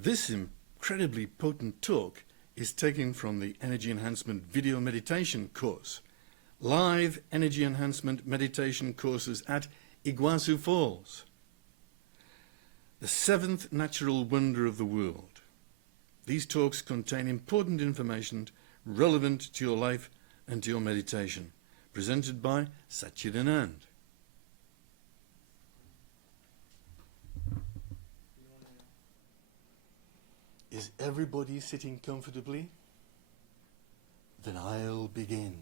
This incredibly potent talk is taken from the Energy Enhancement Video Meditation course. Live Energy Enhancement Meditation courses at Iguazu Falls. The seventh natural wonder of the world. These talks contain important information relevant to your life and to your meditation, presented by Satchidanand. Is everybody sitting comfortably? Then I'll begin.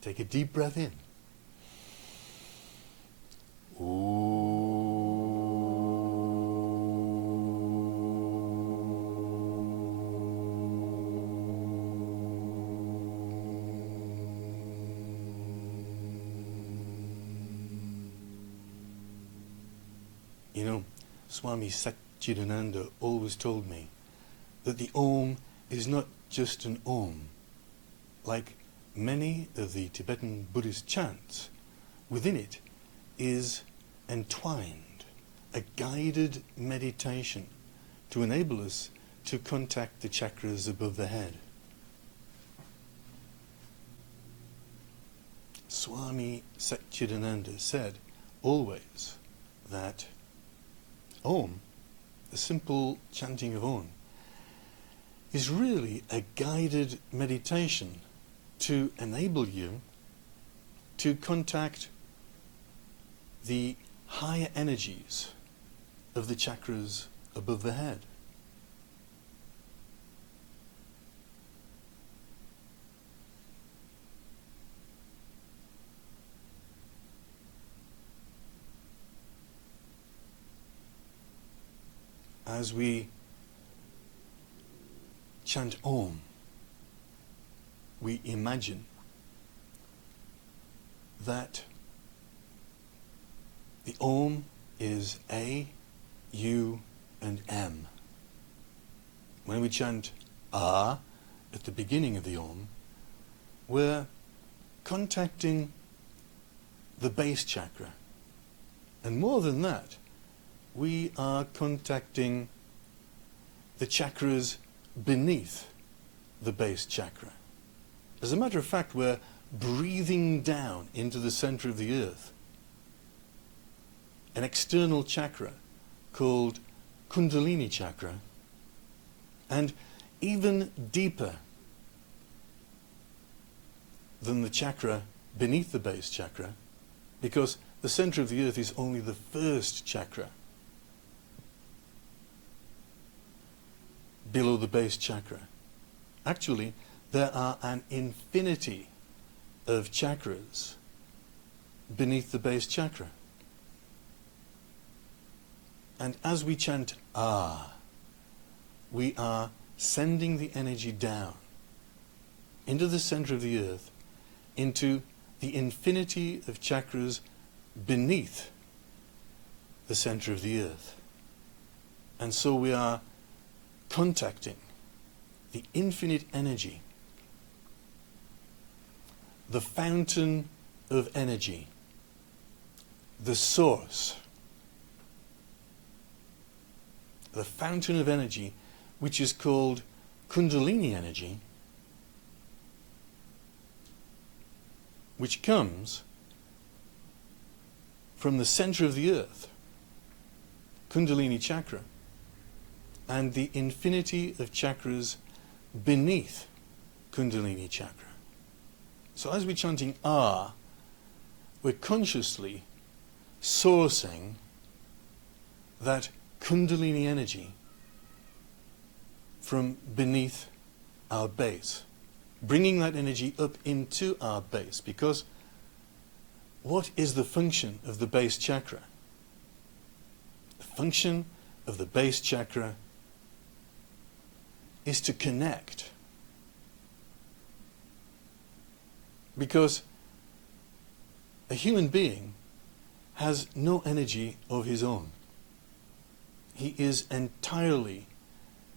Take a deep breath in. You know, Swami Satchidananda always told me that the Om is not just an Om. Like many of the Tibetan Buddhist chants, within it is entwined a guided meditation to enable us to contact the chakras above the head. Swami Satchidananda said always that Om, the simple chanting of Om, is really a guided meditation to enable you to contact the higher energies of the chakras above the head. As we chant Om, we imagine that the Om is A, U, and M. When we chant A at the beginning of the Om, we're contacting the base chakra. And more than that, we are contacting the chakras beneath the base chakra. As a matter of fact, we're breathing down into the center of the earth, an external chakra called Kundalini chakra, and even deeper than the chakra beneath the base chakra, because the center of the earth is only the first chakra below the base chakra. Actually, there are an infinity of chakras beneath the base chakra. And as we chant Ah, we are sending the energy down into the center of the earth, into the infinity of chakras beneath the center of the earth. And so we are contacting the infinite energy, the fountain of energy, the source, the fountain of energy, which is called Kundalini energy, which comes from the center of the earth, Kundalini chakra, and the infinity of chakras beneath Kundalini chakra. So as we're chanting Ah, we're consciously sourcing that Kundalini energy from beneath our base, bringing that energy up into our base, because what is the function of the base chakra? The function of the base chakra is to connect. Because a human being has no energy of his own. He is entirely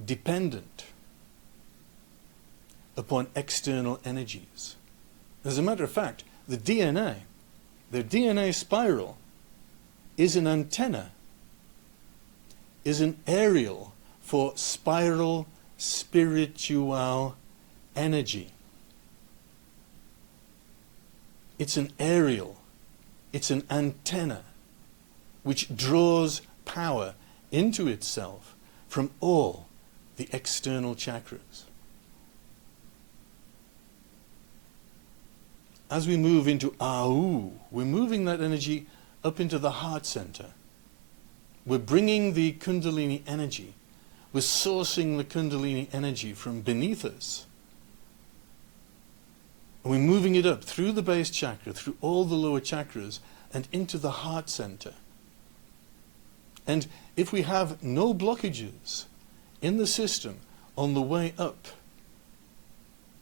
dependent upon external energies. As a matter of fact, the DNA, their DNA spiral, is an antenna, is an aerial for spiral spiritual energy. It's an aerial, it's an antenna which draws power into itself from all the external chakras. As we move into Au, we're moving that energy up into the heart center. We're bringing the Kundalini energy. We're sourcing the Kundalini energy from beneath us. And we're moving it up through the base chakra, through all the lower chakras, and into the heart center. And if we have no blockages in the system on the way up,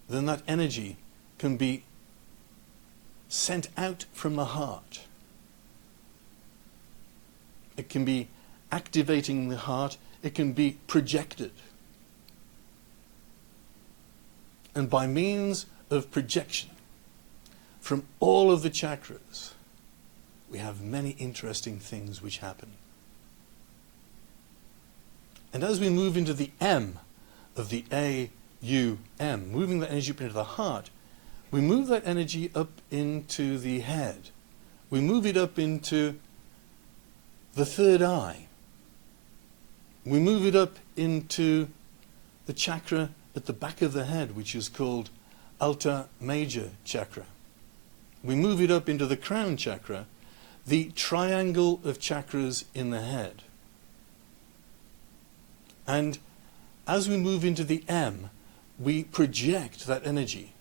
then that energy can be sent out from the heart. It can be activating the heart. It can be projected. And by means of projection from all of the chakras, we have many interesting things which happen. And as we move into the M of the A-U-M, moving that energy up into the heart, we move that energy up into the head. We move it up into the third eye. We move it up into the chakra at the back of the head, which is called Alta Major Chakra. We move it up into the crown chakra, the triangle of chakras in the head. And as we move into the M, we project that energy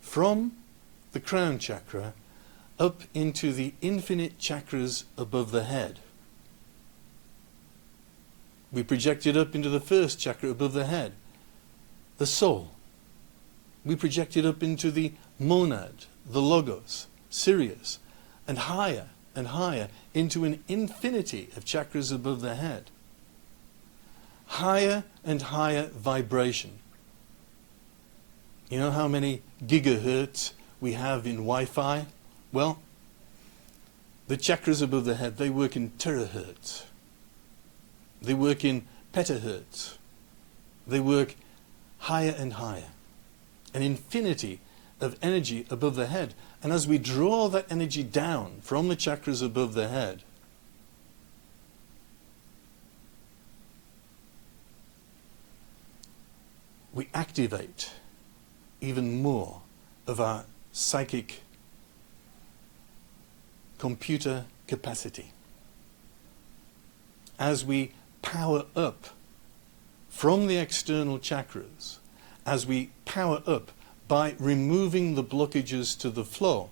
from the crown chakra up into the infinite chakras above the head. We project it up into the first chakra above the head, the soul. We project it up into the monad, the logos, Sirius, and higher into an infinity of chakras above the head. Higher and higher vibration. You know how many gigahertz we have in Wi-Fi? Well, the chakras above the head, they work in terahertz. They work in petahertz. They work higher and higher. An infinity of energy above the head. And as we draw that energy down from the chakras above the head, we activate even more of our psychic computer capacity. As we power up from the external chakras, as we power up by removing the blockages to the flow,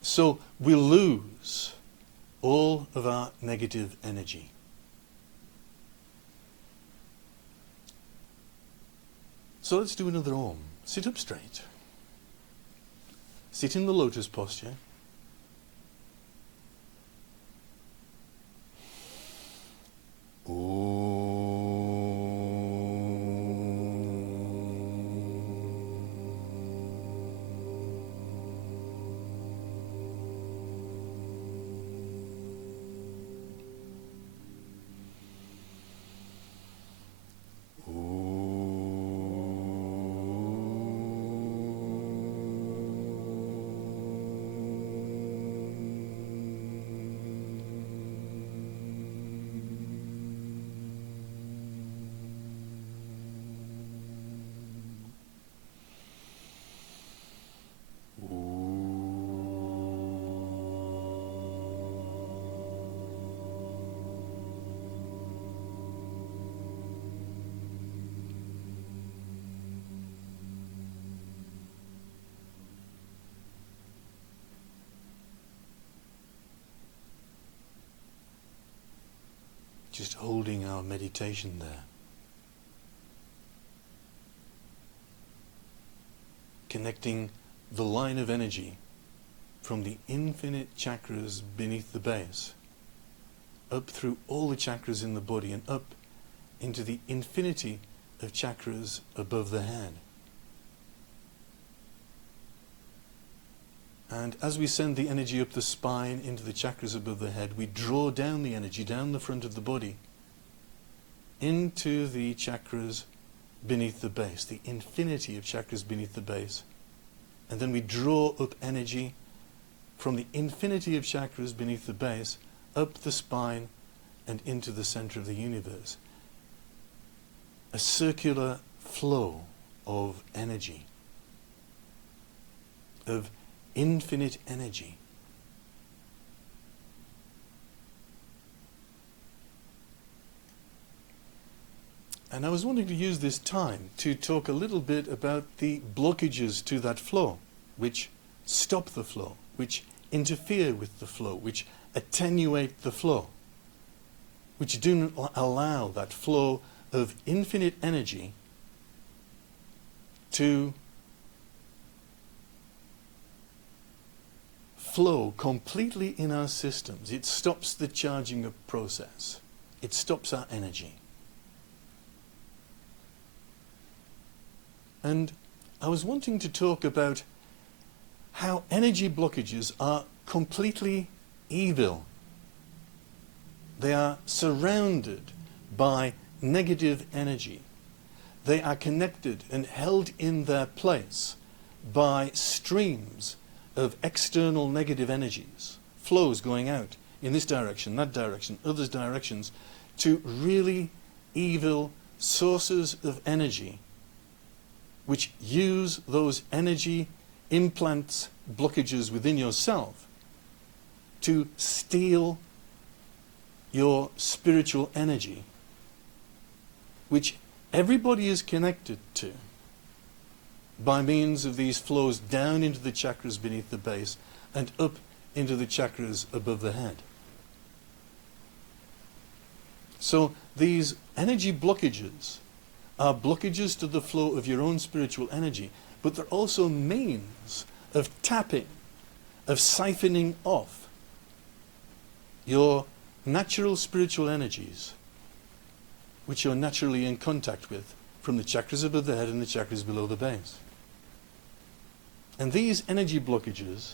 so we lose all of our negative energy. So let's do another Om. Sit up straight. Sit in the lotus posture. Just holding our meditation there. Connecting the line of energy from the infinite chakras beneath the base, up through all the chakras in the body and up into the infinity of chakras above the head. And as we send the energy up the spine into the chakras above the head, we draw down the energy down the front of the body into the chakras beneath the base, the infinity of chakras beneath the base. And then we draw up energy from the infinity of chakras beneath the base up the spine and into the center of the universe. A circular flow of energy, of infinite energy. And I was wanting to use this time to talk a little bit about the blockages to that flow, which stop the flow, which interfere with the flow, which attenuate the flow, which do not allow that flow of infinite energy to flow completely in our systems. It stops the charging up process. It stops our energy. And I was wanting to talk about how energy blockages are completely evil. They are surrounded by negative energy. They are connected and held in their place by streams of external negative energies, flows going out in this direction, that direction, other directions, to really evil sources of energy which use those energy implants, blockages within yourself to steal your spiritual energy, which everybody is connected to by means of these flows down into the chakras beneath the base and up into the chakras above the head. So these energy blockages are blockages to the flow of your own spiritual energy, but they're also means of tapping, of siphoning off your natural spiritual energies, which you're naturally in contact with from the chakras above the head and the chakras below the base. And these energy blockages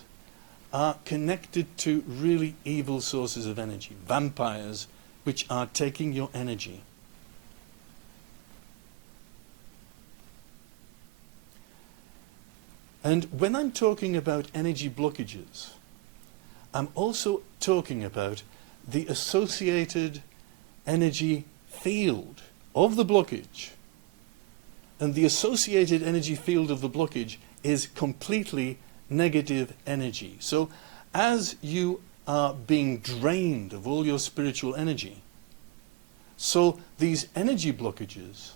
are connected to really evil sources of energy, vampires which are taking your energy. And when I'm talking about energy blockages, I'm also talking about the associated energy field of the blockage. And the associated energy field of the blockage is completely negative energy. So as you are being drained of all your spiritual energy, so these energy blockages,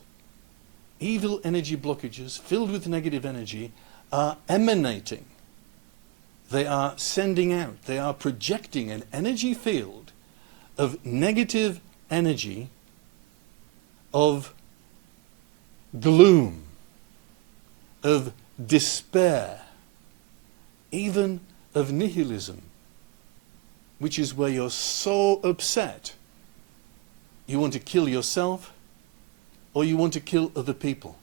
evil energy blockages filled with negative energy, are emanating. They are sending out, they are projecting an energy field of negative energy, of gloom, of despair, even of nihilism, which is where you're so upset you want to kill yourself or you want to kill other people.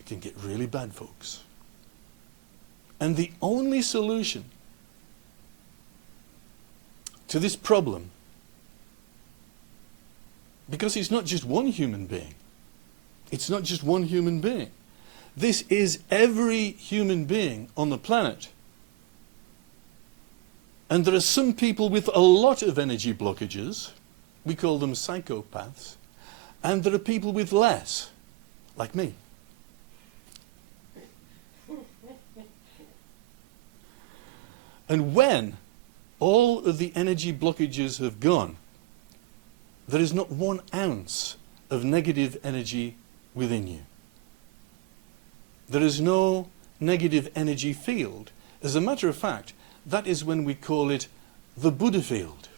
It can get really bad, folks. And the only solution to this problem, because it's not just one human being, it's not just one human being, this is every human being on the planet. And there are some people with a lot of energy blockages, we call them psychopaths, and there are people with less, like me. And when all of the energy blockages have gone, there is not 1 ounce of negative energy within you. There is no negative energy field. As a matter of fact, that is when we call it the Buddha field.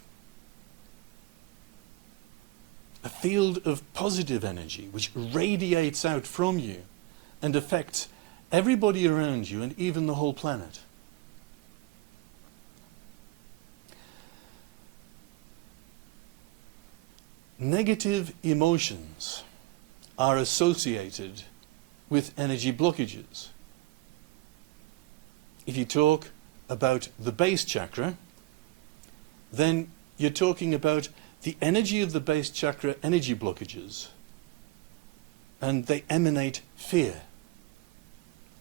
A field of positive energy which radiates out from you and affects everybody around you and even the whole planet. Negative emotions are associated with energy blockages. If you talk about the base chakra, then you're talking about the energy of the base chakra energy blockages, and they emanate fear.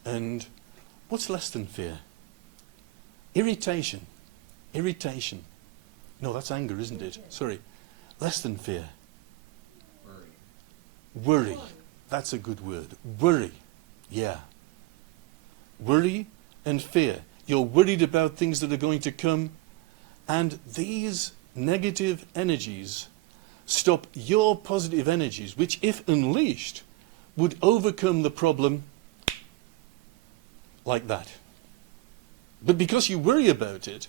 And what's less than fear? Irritation. Irritation. No, that's anger, isn't it? Sorry. Less than fear. Worry. That's a good word. Worry. Yeah. Worry and fear. You're worried about things that are going to come, and these negative energies stop your positive energies, which, if unleashed, would overcome the problem like that. But because you worry about it,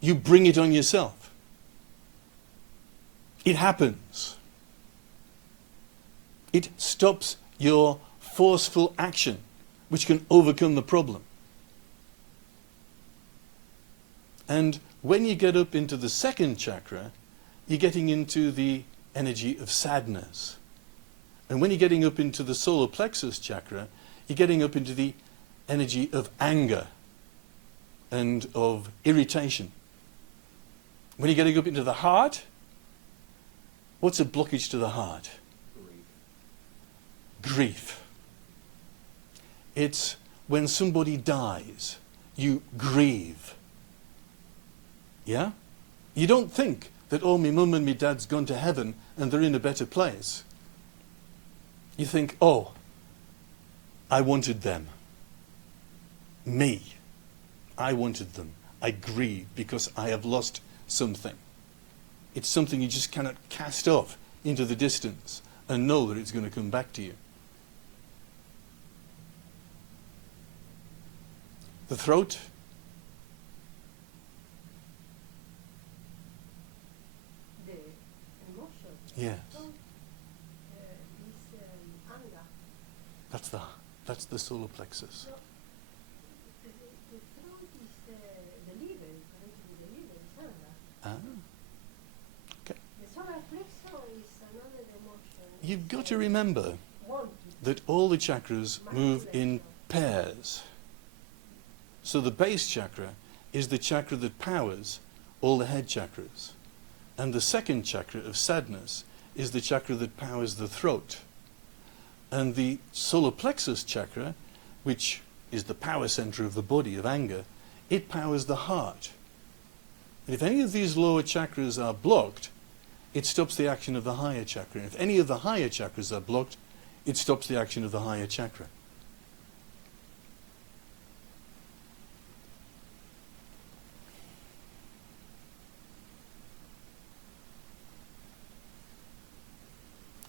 you bring it on yourself. It happens. It stops your forceful action, which can overcome the problem. And when you get up into the second chakra, you're getting into the energy of sadness. And when you're getting up into the solar plexus chakra, you're getting up into the energy of anger and of irritation. When you're getting up into the heart, what's a blockage to the heart? Grief. It's when somebody dies, you grieve. Yeah? You don't think that, oh, my mum and my dad's gone to heaven and they're in a better place. You think, oh, I wanted them. Me. I wanted them. I grieve because I have lost something. It's something you just cannot cast off into the distance and know that it's going to come back to you. The throat. The emotion. Yes. Is anger. That's the solar plexus. No, the throat is the liver, connected with the liver, is anger. Ah. Okay. The solar plexus is another emotion. You've got to remember Want. that all the chakras move in pairs. So the base chakra is the chakra that powers all the head chakras. And the second chakra of sadness is the chakra that powers the throat. And the solar plexus chakra, which is the power center of the body of anger, it powers the heart. And if any of these lower chakras are blocked, it stops the action of the higher chakra. And if any of the higher chakras are blocked, it stops the action of the higher chakra.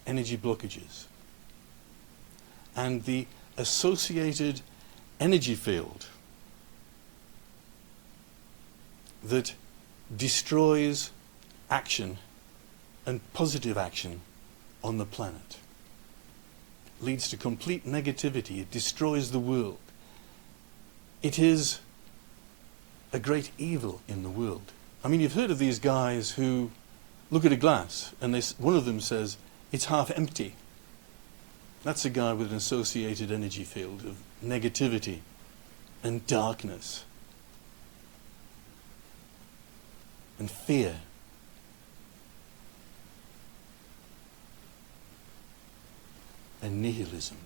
Energy blockages. And the associated energy field that destroys action and positive action on the planet. Leads to complete negativity. It destroys the world. It is a great evil in the world. I mean, you've heard of these guys who look at a glass and one of them says, it's half empty. That's a guy with an associated energy field of negativity and darkness and fear. And nihilism.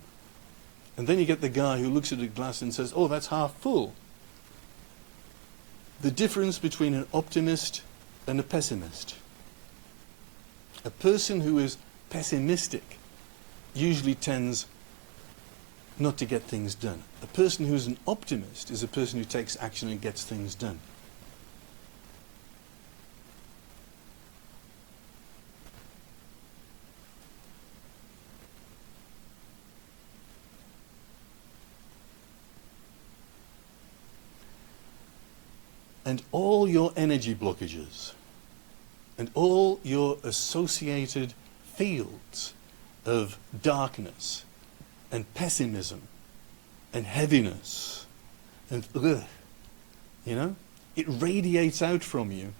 And then you get the guy who looks at a glass and says, oh, that's half full. The difference between an optimist and a pessimist. A person who is pessimistic usually tends not to get things done. A person who's an optimist is a person who takes action and gets things done. And all your energy blockages and all your associated fields of darkness and pessimism and heaviness and it radiates out from you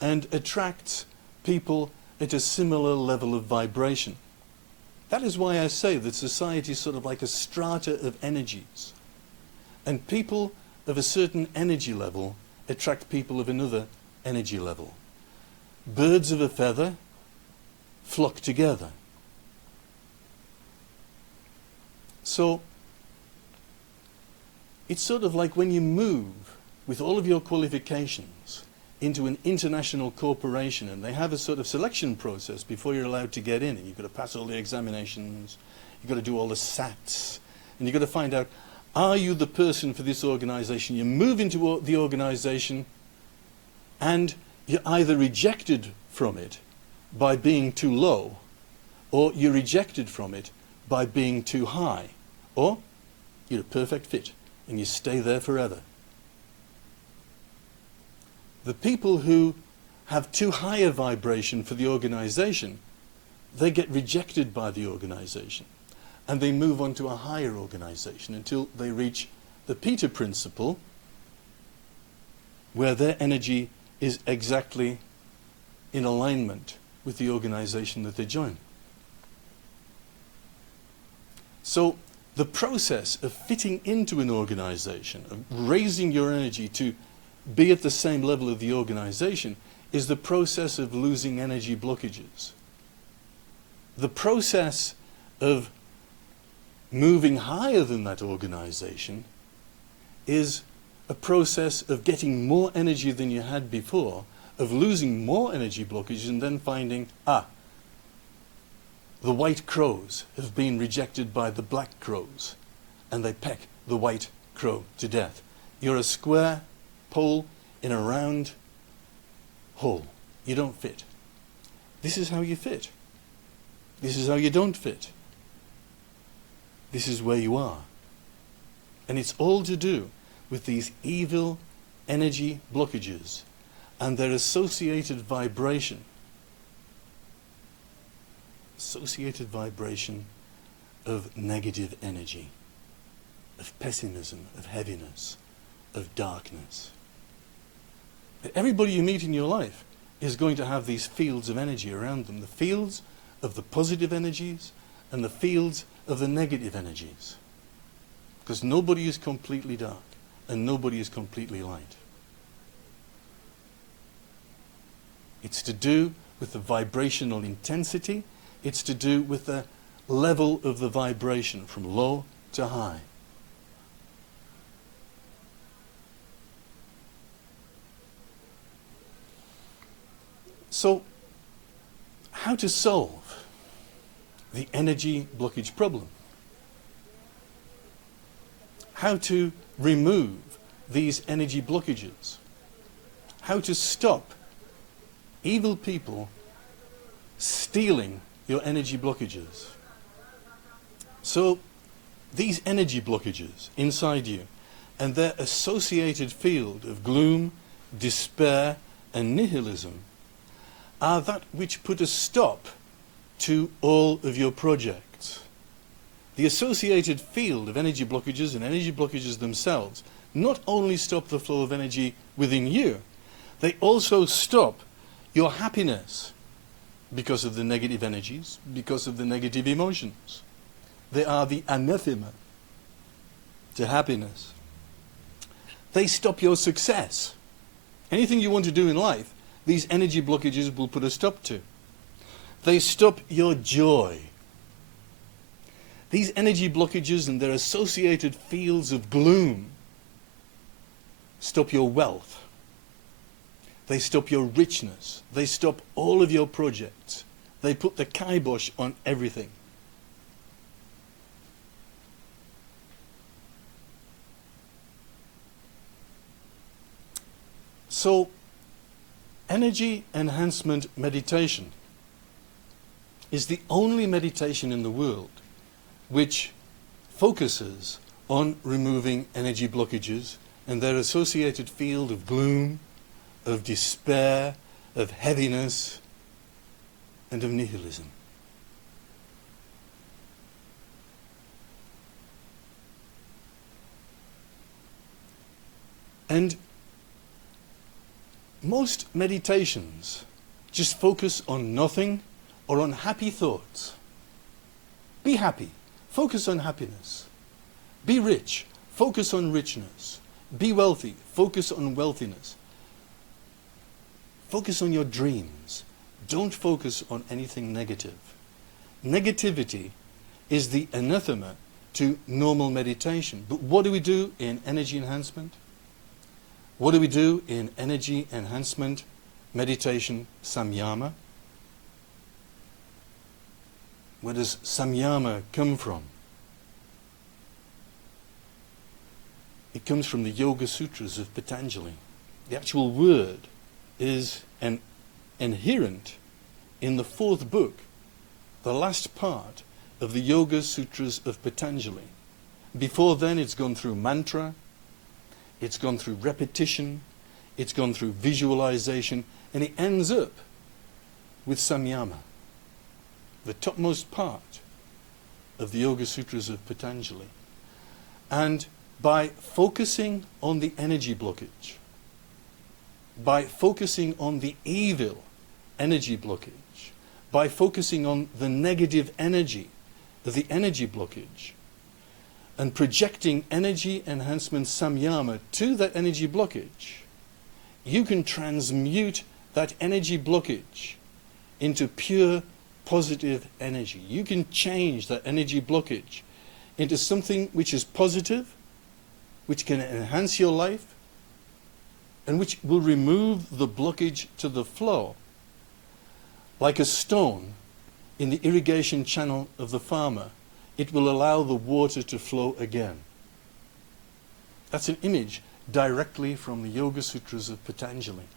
and attracts people at a similar level of vibration. That is why I say that society is sort of like a strata of energies. And people of a certain energy level attract people of another energy level. Birds of a feather flock together. So it's sort of like when you move with all of your qualifications into an international corporation, and they have a sort of selection process before you're allowed to get in, and you've got to pass all the examinations, you've got to do all the SATs, and you've got to find out, are you the person for this organization? You move into the organization and you're either rejected from it by being too low, or you're rejected from it by being too high, or you're a perfect fit and you stay there forever. The people who have too high a vibration for the organization, they get rejected by the organization and they move on to a higher organization until they reach the Peter principle, where their energy is exactly in alignment with the organization that they join. So the process of fitting into an organization, of raising your energy to be at the same level of the organization, is the process of losing energy blockages. The process of moving higher than that organization is a process of getting more energy than you had before, of losing more energy blockages, and then finding, the white crows have been rejected by the black crows, and they peck the white crow to death. You're a square pole in a round hole. You don't fit. This is how you fit. This is how you don't fit. This is where you are. And it's all to do with these evil energy blockages and their associated vibration. Associated vibration of negative energy, of pessimism, of heaviness, of darkness. And everybody you meet in your life is going to have these fields of energy around them, the fields of the positive energies and the fields of the negative energies. Because nobody is completely dark and nobody is completely light. It's to do with the vibrational intensity. It's to do with the level of the vibration from low to high. So, how to solve the energy blockage problem? How to remove these energy blockages? How to stop evil people stealing your energy blockages? So, these energy blockages inside you and their associated field of gloom, despair, and nihilism are that which put a stop to all of your projects. The associated field of energy blockages and energy blockages themselves not only stop the flow of energy within you, they also stop your happiness because of the negative energies, because of the negative emotions. They are the anathema to happiness. They stop your success. Anything you want to do in life, these energy blockages will put a stop to. They stop your joy. These energy blockages and their associated fields of gloom stop your wealth. They stop your richness. They stop all of your projects. They put the kibosh on everything. So, energy enhancement meditation is the only meditation in the world which focuses on removing energy blockages and their associated field of gloom, of despair, of heaviness, and of nihilism. And most meditations just focus on nothing or on happy thoughts. Be happy. Focus on happiness. Be rich. Focus on richness. Be wealthy. Focus on wealthiness. Focus on your dreams. Don't focus on anything negative. Negativity is the anathema to normal meditation. But what do we do in energy enhancement? What do we do in energy enhancement meditation samyama? Where does samyama come from? It comes from the Yoga Sutras of Patanjali. The actual word is inherent in the 4th book, the last part of the Yoga Sutras of Patanjali. Before then it's gone through mantra, it's gone through repetition, it's gone through visualization, and it ends up with samyama, the topmost part of the Yoga Sutras of Patanjali. And by focusing on the energy blockage, by focusing on the evil energy blockage, by focusing on the negative energy of the energy blockage, and projecting energy enhancement samyama to that energy blockage, you can transmute that energy blockage into pure positive energy. You can change that energy blockage into something which is positive, which can enhance your life, and which will remove the blockage to the flow. Like a stone in the irrigation channel of the farmer, it will allow the water to flow again. That's an image directly from the Yoga Sutras of Patanjali.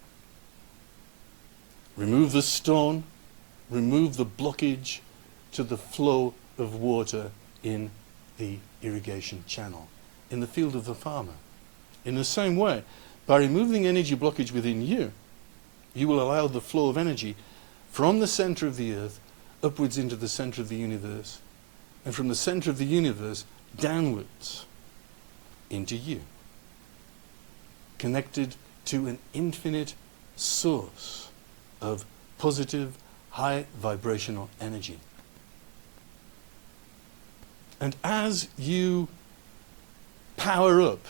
Remove the stone, remove the blockage to the flow of water in the irrigation channel, in the field of the farmer. In the same way, by removing energy blockage within you, you will allow the flow of energy from the center of the earth upwards into the center of the universe, and from the center of the universe downwards into you, connected to an infinite source of positive, high vibrational energy. And as you power up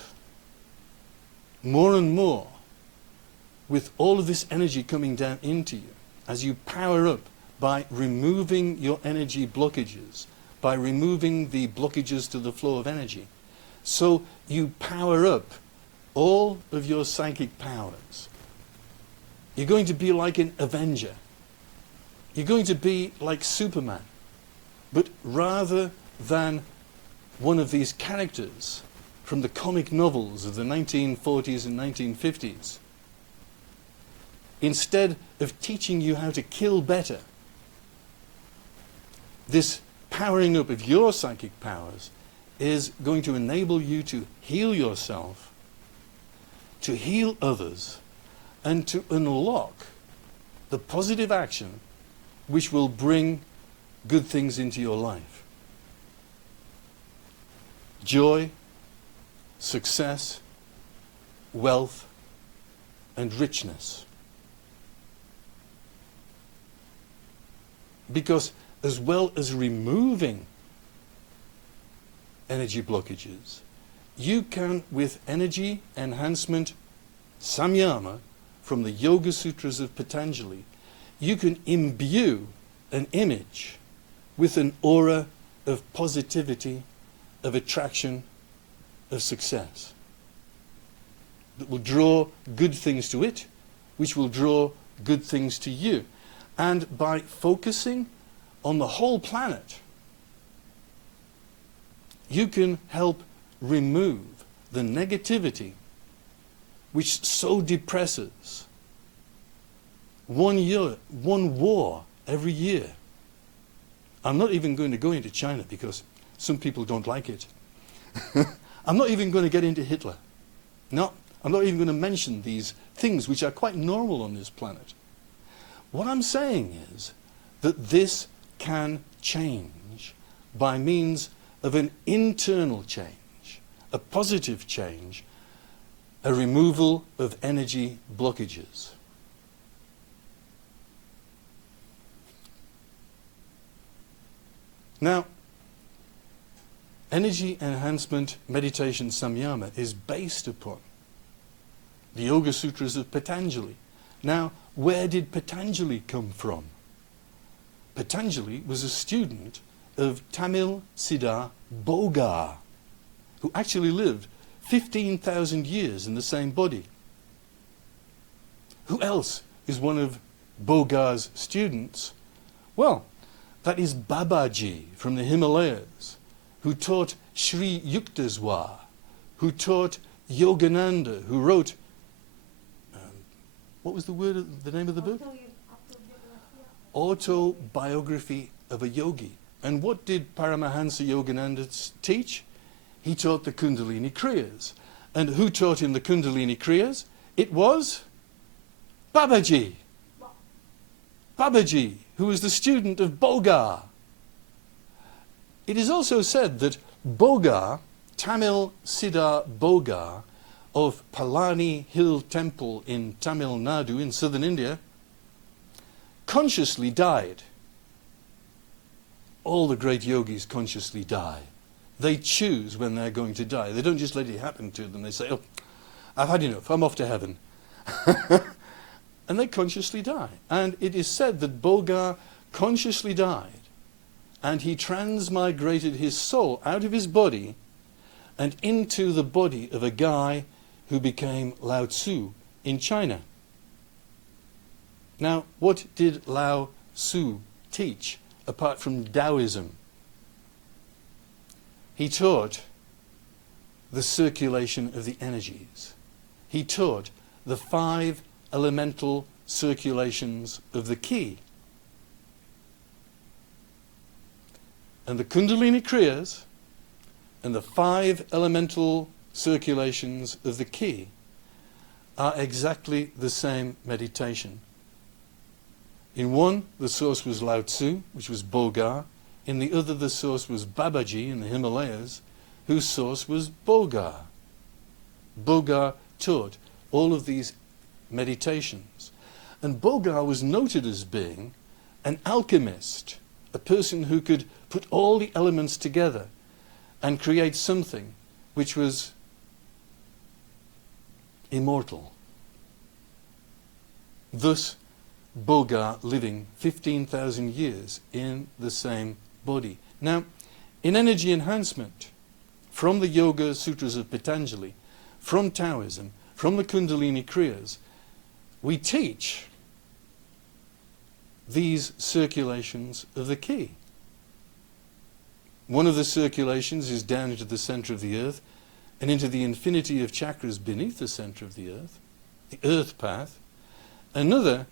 more and more with all of this energy coming down into you, as you power up by removing your energy blockages, by removing the blockages to the flow of energy, so you power up all of your psychic powers. You're going to be like an Avenger. You're going to be like Superman. But rather than one of these characters from the comic novels of the 1940s and 1950s, instead of teaching you how to kill better, this powering up of your psychic powers is going to enable you to heal yourself, to heal others, and to unlock the positive action which will bring good things into your life. Joy, success, wealth, and richness. Because as well as removing energy blockages, you can, with energy enhancement samyama from the Yoga Sutras of Patanjali, you can imbue an image with an aura of positivity, of attraction, of success, that will draw good things to it, which will draw good things to you. And by focusing on the whole planet, you can help remove the negativity which so depresses one war every year. I'm not even going to go into China because some people don't like it. I'm not even going to get into Hitler. No, I'm not even going to mention these things which are quite normal on this planet. What I'm saying is that this can change by means of an internal change, a positive change, a removal of energy blockages. Now, energy enhancement meditation samyama is based upon the Yoga Sutras of Patanjali. Now, where did Patanjali come from? Patanjali was a student of Tamil Siddha Bogar, who actually lived 15,000 years in the same body. Who else is one of Bogar's students? Well, that is Babaji from the Himalayas, who taught Sri Yukteswar, who taught Yogananda, who wrote, what was the name of the book? Autobiography of a Yogi. And what did Paramahansa Yogananda teach? He taught the Kundalini Kriyas. And who taught him the Kundalini Kriyas? It was Babaji. Babaji, who was the student of Bogar. It is also said that Bogar, Tamil Siddha Bogar, of Palani Hill Temple in Tamil Nadu in southern India, consciously died. All the great yogis consciously die. They choose when they're going to die. They don't just let it happen to them. They say, oh, I've had enough, I'm off to heaven. And they consciously die. And it is said that Bogar consciously died, and he transmigrated his soul out of his body and into the body of a guy who became Lao Tzu in China. Now, what did Lao Tzu teach apart from Taoism? He taught the circulation of the energies. He taught the 5 elemental circulations of the ki. And the Kundalini Kriyas and the 5 elemental circulations of the ki are exactly the same meditation. In one, the source was Lao Tzu, which was Bogar. In the other, the source was Babaji in the Himalayas, whose source was Bogar. Bogar taught all of these meditations. And Bogar was noted as being an alchemist, a person who could put all the elements together and create something which was immortal. Thus, Bogar living 15,000 years in the same body. Now, in energy enhancement, from the Yoga Sutras of Patanjali, from Taoism, from the Kundalini Kriyas, we teach these circulations of the ki. One of the circulations is down into the center of the earth and into the infinity of chakras beneath the center of the earth path. Another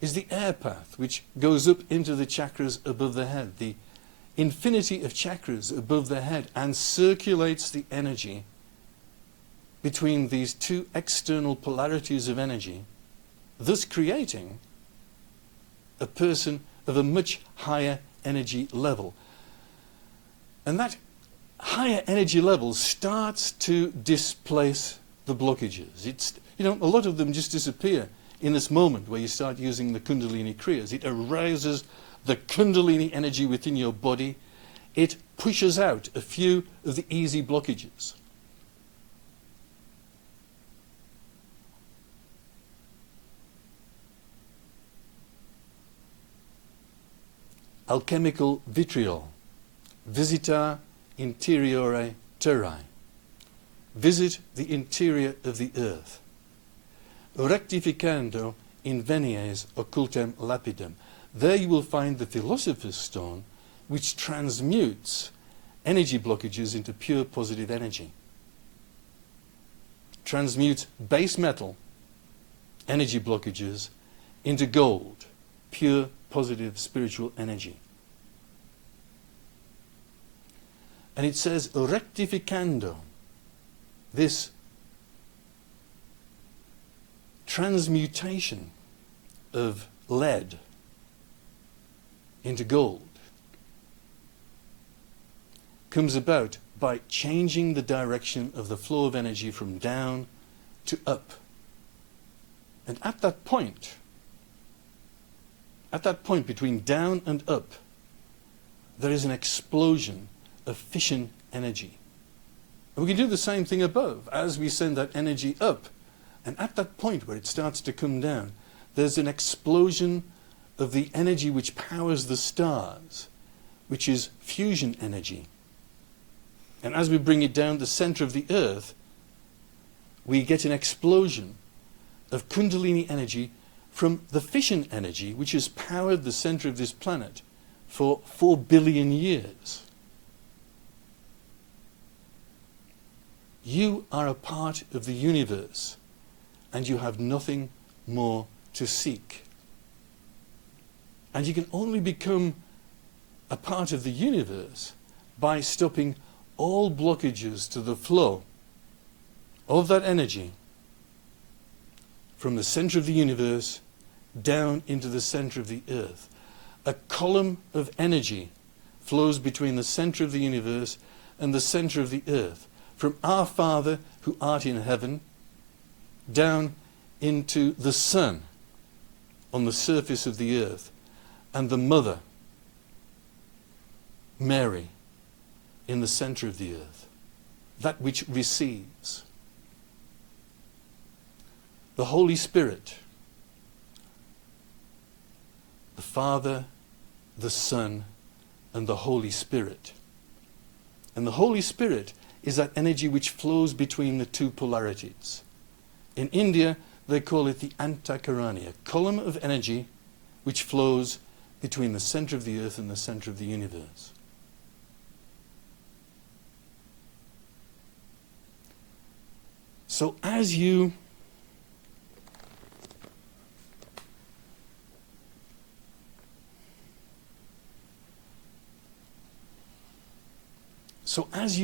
is the air path, which goes up into the chakras above the head, the infinity of chakras above the head, and circulates the energy between these 2 external polarities of energy, thus creating a person of a much higher energy level. And that higher energy level starts to displace the blockages. A lot of them just disappear in this moment where you start using the Kundalini Kriyas. It arouses the Kundalini energy within your body. It pushes out a few of the easy blockages. Alchemical vitriol. Visita interiore terrae. Visit the interior of the earth. Rectificando invenies occultem lapidem. There you will find the philosopher's stone, which transmutes energy blockages into pure positive energy. Transmutes base metal energy blockages into gold, pure positive spiritual energy. And it says rectificando, this transmutation of lead into gold comes about by changing the direction of the flow of energy from down to up. And at that point between down and up, there is an explosion of fission energy. And we can do the same thing above as we send that energy up. And at that point where it starts to come down, there's an explosion of the energy which powers the stars, which is fusion energy. And as we bring it down the center of the earth, we get an explosion of Kundalini energy from the fission energy, which has powered the center of this planet for 4 billion years. You are a part of the universe, and you have nothing more to seek. And you can only become a part of the universe by stopping all blockages to the flow of that energy from the center of the universe down into the center of the earth. A column of energy flows between the center of the universe and the center of the earth, from our Father who art in heaven down into the sun on the surface of the earth, and the Mother, Mary, in the center of the earth, that which receives. The Holy Spirit, the Father, the Son, and the Holy Spirit. And the Holy Spirit is that energy which flows between the two polarities. In India, they call it the Antakarani, a column of energy which flows between the center of the earth and the center of the universe. So as you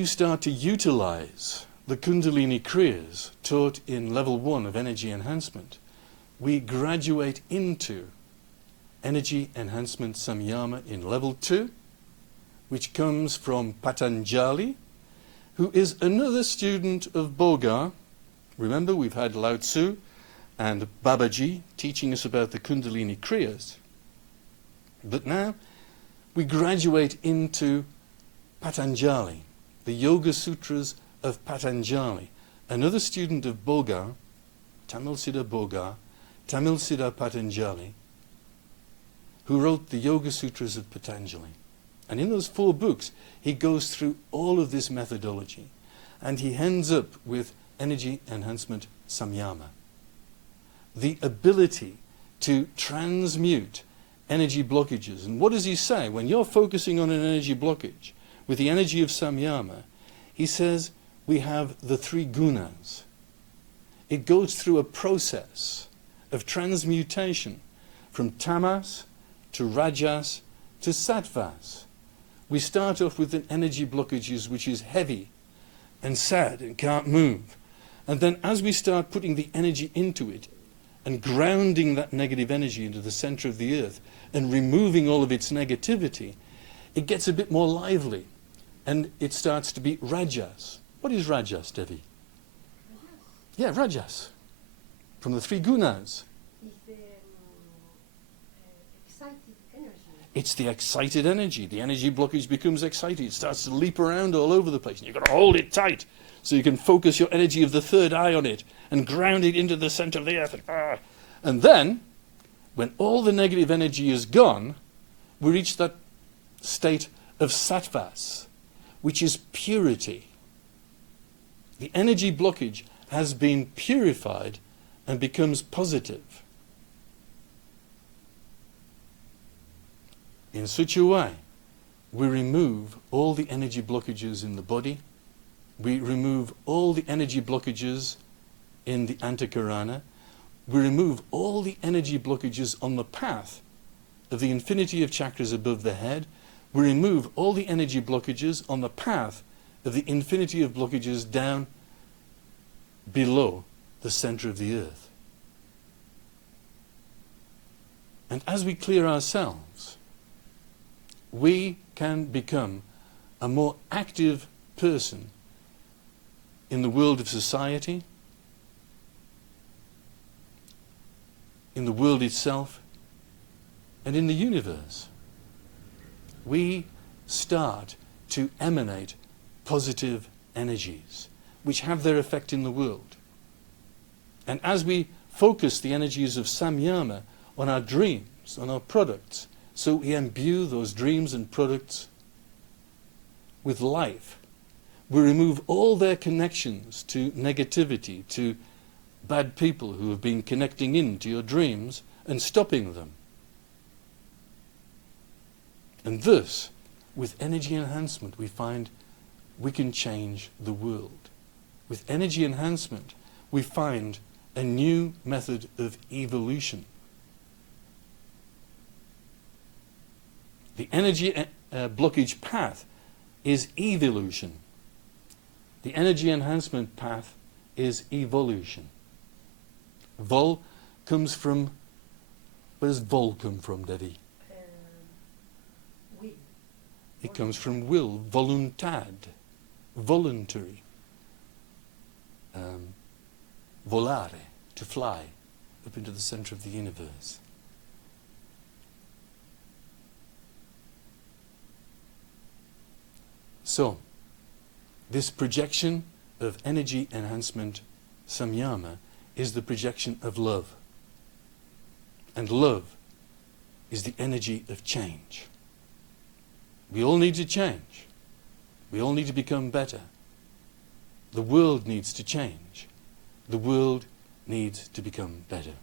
start to utilize the Kundalini Kriyas taught in level 1 of energy enhancement, we graduate into energy enhancement samyama in level 2, which comes from Patanjali, who is another student of Boga. Remember, we've had Lao Tzu and Babaji teaching us about the Kundalini Kriyas. But now we graduate into Patanjali, the Yoga Sutras of Patanjali, another student of Boga, Tamil Siddha Boga, Tamil Siddha Patanjali, who wrote the Yoga Sutras of Patanjali. And in those 4 books, he goes through all of this methodology, and he ends up with energy enhancement samyama. The ability to transmute energy blockages. And what does he say? When you're focusing on an energy blockage with the energy of samyama, he says we have the 3 gunas. It goes through a process of transmutation from tamas to rajas to sattvas. We start off with an energy blockages which is heavy and sad and can't move. And then as we start putting the energy into it and grounding that negative energy into the center of the earth and removing all of its negativity, it gets a bit more lively and it starts to be rajas. What is rajas, Devi? Rajas Yeah, rajas. From the 3 gunas. is the excited energy. It's the excited energy. The energy blockage becomes excited. It starts to leap around all over the place. And you've got to hold it tight so you can focus your energy of the 3rd eye on it and ground it into the center of the earth. And then, when all the negative energy is gone, we reach that state of sattvas, which is purity. The energy blockage has been purified and becomes positive. In such a way, we remove all the energy blockages in the body. We remove all the energy blockages in the Antakarana. We remove all the energy blockages on the path of the infinity of chakras above the head. We remove all the energy blockages on the path of the infinity of blockages down below the center of the earth. And as we clear ourselves, we can become a more active person in the world of society, in the world itself, and in the universe. We start to emanate positive energies which have their effect in the world. And as we focus the energies of samyama on our dreams, on our products, so we imbue those dreams and products with life, we remove all their connections to negativity, to bad people who have been connecting into your dreams and stopping them. And thus, with energy enhancement, we find we can change the world. With energy enhancement, we find a new method of evolution. The energy blockage path is evolution. The energy enhancement path is evolution. Vol comes from, where does vol come from, Debbie? Will. It comes from will, voluntad, voluntary. Volare, to fly up into the center of the universe. So, this projection of energy enhancement, samyama, is the projection of love. And love is the energy of change. We all need to change. We all need to become better. The world needs to change. The world needs to become better.